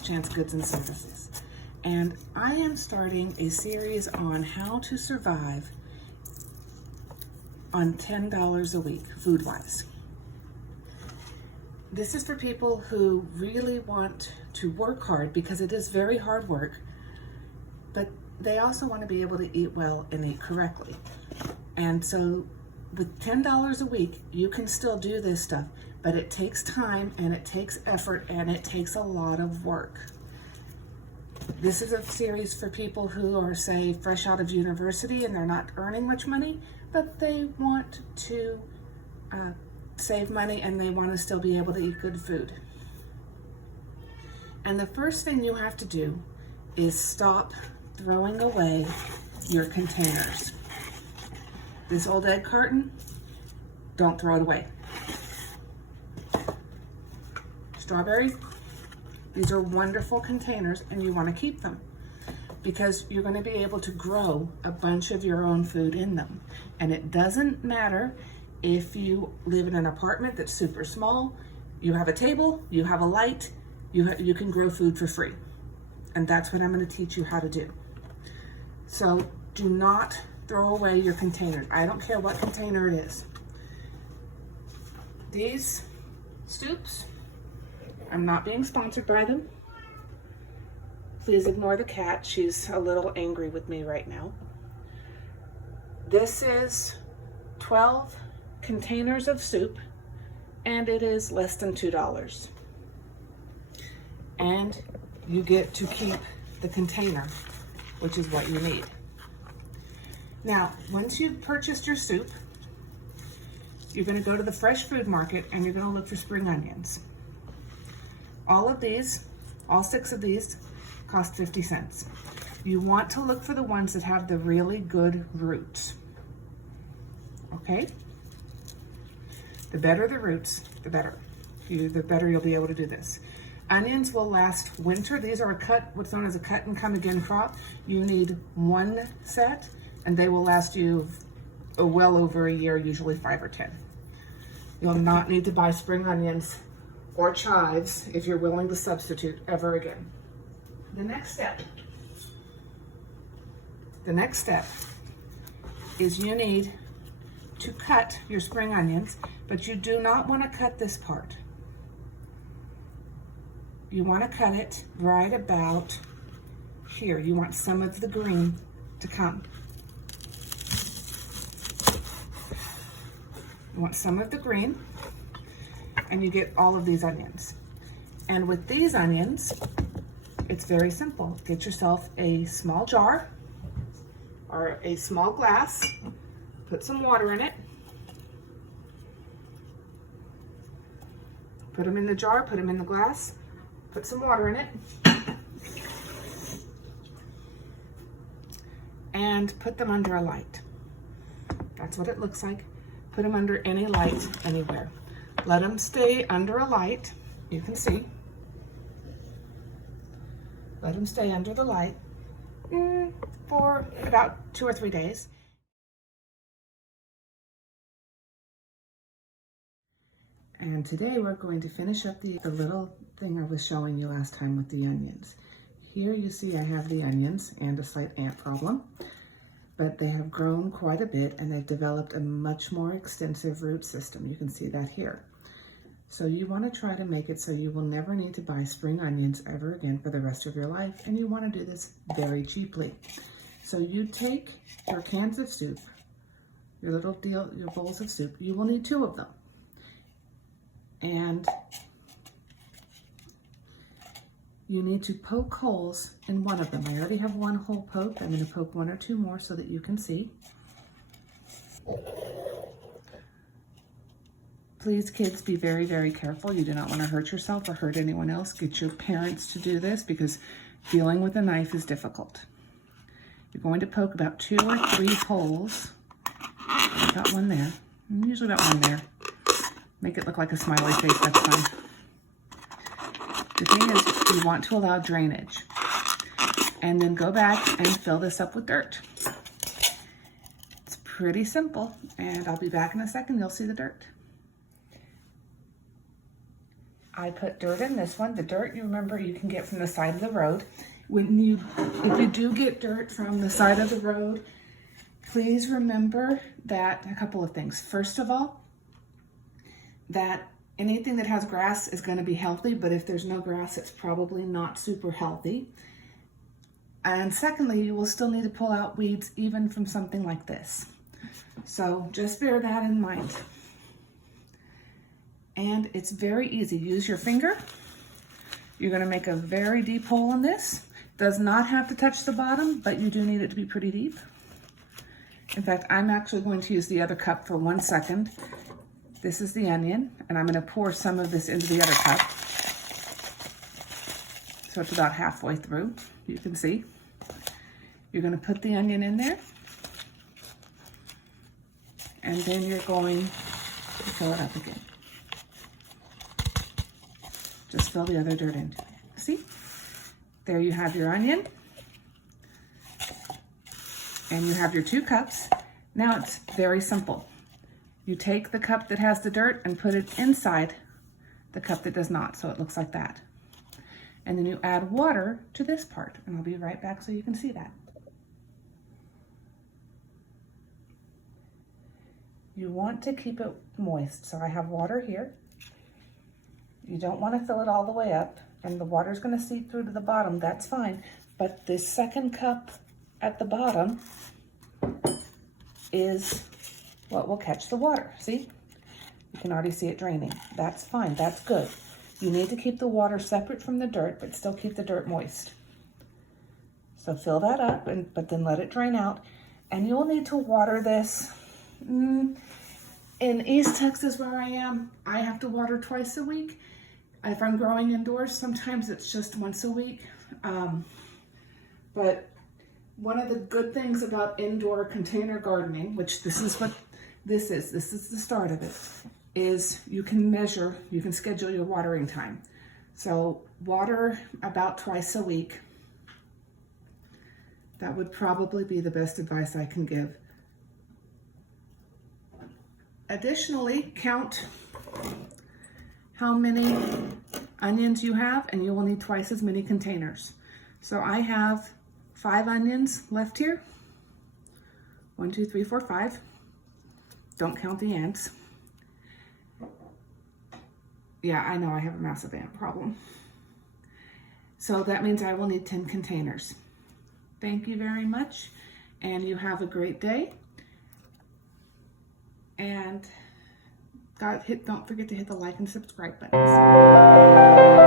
last chance goods and services. And I am starting a series on how to survive on $10 a week, food-wise. This is for people who really want to work hard, because it is very hard work, but they also want to be able to eat well and eat correctly. And so with $10 a week, you can still do this stuff, but it takes time and it takes effort and it takes a lot of work. This is a series for people who are, say, fresh out of university and they're not earning much money, but they want to save money and they want to still be able to eat good food. And the first thing you have to do is stop throwing away your containers. This old egg carton, don't throw it away. Strawberries, these are wonderful containers and you want to keep them because you're going to be able to grow a bunch of your own food in them. And it doesn't matter if you live in an apartment that's super small, you have a table, you have a light, you can grow food for free. And that's what I'm going to teach you how to do. So do not throw away your containers. I don't care what container it is. These Stoops, I'm not being sponsored by them. Please ignore the cat. She's a little angry with me right now. This is 12 containers of soup, and it is less than $2. And you get to keep the container, which is what you need. Now, once you've purchased your soup, you're going to go to the fresh food market and you're going to look for spring onions. All of these, all 6 of these, cost 50 cents. You want to look for the ones that have the really good roots. Okay? The better the roots, the better. The better you'll be able to do this. Onions will last winter. These are what's known as a cut and come again crop. You need 1 set, and they will last you well over a year, usually 5 or 10. You'll not need to buy spring onions or chives if you're willing to substitute ever again. The next step is you need to cut your spring onions, but you do not want to cut this part. You want to cut it right about here. You want some of the green to come. You want some of the green, and you get all of these onions. And with these onions, it's very simple. Get yourself a small jar or a small glass, put some water in it, put them in the jar, put them in the glass, put some water in it, and put them under a light. That's what it looks like. Put them under any light anywhere. Let them stay under a light. You can see. Let them stay under the light for about 2 or 3 days. And today we're going to finish up the little thing I was showing you last time with the onions. Here you see I have the onions and a slight ant problem, but they have grown quite a bit and they've developed a much more extensive root system. You can see that here. So you want to try to make it so you will never need to buy spring onions ever again for the rest of your life, and you want to do this very cheaply. So you take your cans of soup, your bowls of soup. You will need 2 of them. And you need to poke holes in 1 of them. I already have 1 hole poked. I'm going to poke 1 or 2 more so that you can see. Please, kids, be very, very careful. You do not want to hurt yourself or hurt anyone else. Get your parents to do this because dealing with a knife is difficult. You're going to poke about 2 or 3 holes. I've got 1 there. Usually about 1 there. Make it look like a smiley face, that's fine. The thing is, you want to allow drainage. And then go back and fill this up with dirt. It's pretty simple, and I'll be back in a second. You'll see the dirt. I put dirt in this one. The dirt, you remember, you can get from the side of the road. If you do get dirt from the side of the road, please remember that a couple of things. First of all, that anything that has grass is going to be healthy, but if there's no grass, it's probably not super healthy. And secondly, you will still need to pull out weeds even from something like this. So just bear that in mind. And it's very easy. Use your finger. You're going to make a very deep hole in this. Does not have to touch the bottom, but you do need it to be pretty deep. In fact, I'm actually going to use the other cup for 1 second. This is the onion, and I'm going to pour some of this into the other cup. So it's about halfway through, you can see. You're going to put the onion in there, and then you're going to fill it up again. Just fill the other dirt into it. See? There you have your onion. And you have your 2 cups. Now it's very simple. You take the cup that has the dirt and put it inside the cup that does not, so it looks like that. And then you add water to this part, and I'll be right back so you can see that. You want to keep it moist, so I have water here. You don't want to fill it all the way up, and the water's going to seep through to the bottom, that's fine. But this second cup at the bottom is what will catch the water. See? You can already see it draining. That's fine, that's good. You need to keep the water separate from the dirt, but still keep the dirt moist. So fill that up, but then let it drain out. And you'll need to water this. In East Texas where I am, I have to water twice a week. If I'm growing indoors, sometimes it's just once a week. But one of the good things about indoor container gardening, which this is what this is the start of it, is you can measure, you can schedule your watering time. So water about twice a week. That would probably be the best advice I can give. Additionally, count how many onions you have, and you will need twice as many containers. So I have 5 onions left here. 1, 2, 3, 4, 5. Don't count the ants. Yeah, I know I have a massive ant problem. So that means I will need 10 containers. Thank you very much, and you have a great day. And don't forget to hit the like and subscribe buttons.